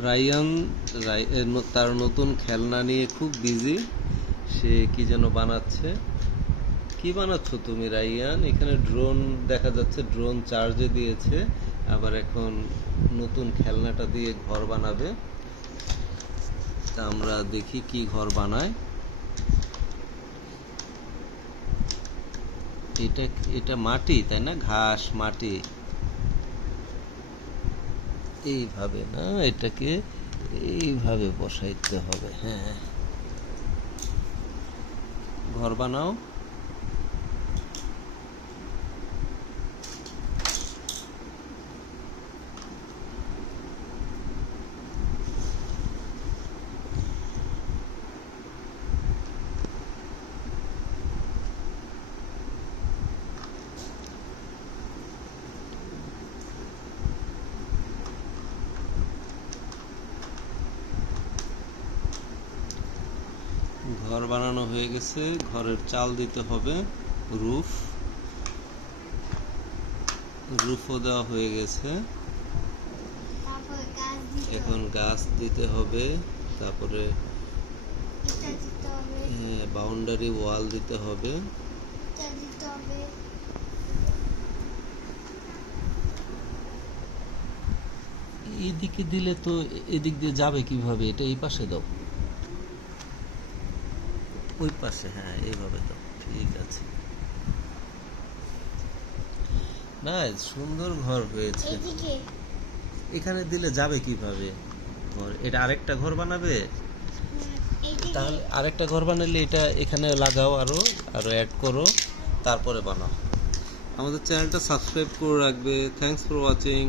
Ryan তার নতুন খেলনা নিয়ে খুব বিজি। সে কি যেন বানাচ্ছে। কি বানাচ্ছ তুমি রাইয়ান? এখানে ড্রোন দেখা যাচ্ছে, ড্রোন চার্জে দিয়েছে, আবার এখন নতুন খেলনাটা দিয়ে ঘর বানাবে। তা আমরা দেখি কি ঘর বানায়। এটা এটা মাটি, তাই না? ঘাস মাটি এইভাবে না, এটাকে এইভাবে বসাইতে হবে। হ্যাঁ, ঘর বানাও। ঘর বানানো হয়ে গেছে, ঘরের চাল দিতে হবে, রুফ রুফও দেওয়া হয়ে গেছে। এখন গাছ দিতে হবে, তারপরে বাউন্ডারি ওয়াল দিতে হবে। এদিকে দিলে তো এদিক দিয়ে যাবে কিভাবে? এটা এই পাশে দাও, ওই পাশে, হ্যাঁ এইভাবে দাও, ঠিক আছে। না, সুন্দর ঘর হয়েছে। এখানে দিলে যাবে কিভাবে ঘর? এটা আরেকটা ঘর বানাবে? তাহলে আরেকটা ঘর বানালে এটা এখানে লাগাও, আরো আরো অ্যাড করো, তারপরে বানাও। আমাদের চ্যানেলটা সাবস্ক্রাইব করে রাখবে। Thanks for watching.